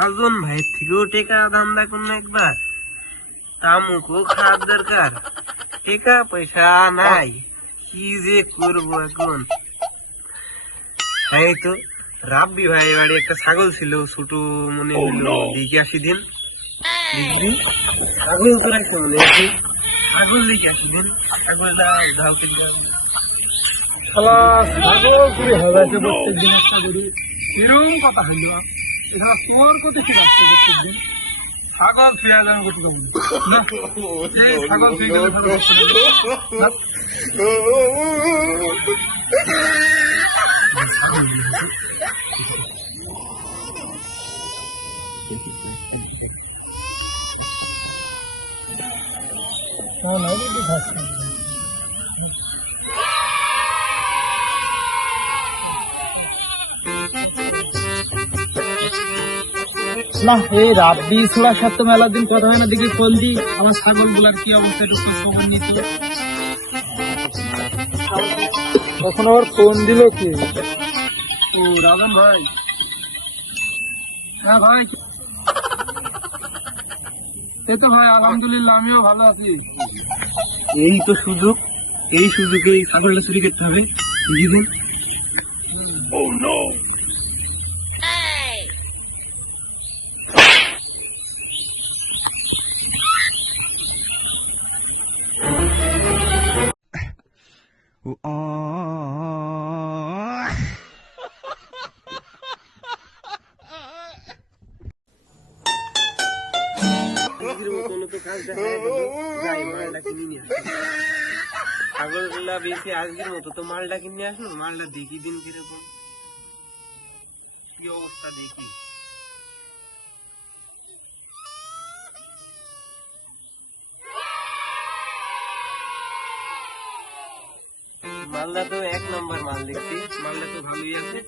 সাজন ভাই থেকেও টেকা ধান্দা করুন একবার, তামুকও খাওয়ার দরকার, টেকা পয়সা নাই, কি যে করবো এখন। এই তো রাব্বি ভাই বাড়ি একটা ছাগল ছিল, ছোট মনে হলো দিকে 80 দিন দেখবি, ছাগল তো রাখছে মনে হচ্ছে, ছাগল দিকে 80 দিন, ছাগলটা ধাও কিনতে ছাগল করে হাজাইছে প্রত্যেক দিন একটা করে, এরকম কথা হইল। এখানে তোর কত কি রাখছে প্রত্যেক দিন, ছাগল ফেরা যাবে কত কম ছাগল ফেয়ে গেলে না এই রাব্বি ছোড়ার সাথে মেলা দিন কথা হয় না, দেখি ফোন দি আমার ছাগল গুলার কি অবস্থা একটু খোঁজ খবর নিত। তখন আবার ফোন দিল কি? ও রাজন ভাই, হ্যাঁ ভাই, এই তো ভাই আলহামদুলিল্লাহ আমিও ভালো আছি। এই তো সুযোগ, এই সুযোগে এই ছাগলটা চুরি করতে হবে বুঝলেন। Oh no! ছাগলগুলা বেশি আজকের মতো তো মালটা কিনে আসলো, মালটা দেখি দিন কিরকম কি অবস্থা দেখি। মালটা তো 1 নম্বর মাল দেখছি, মালটা তো ভালোই আছে।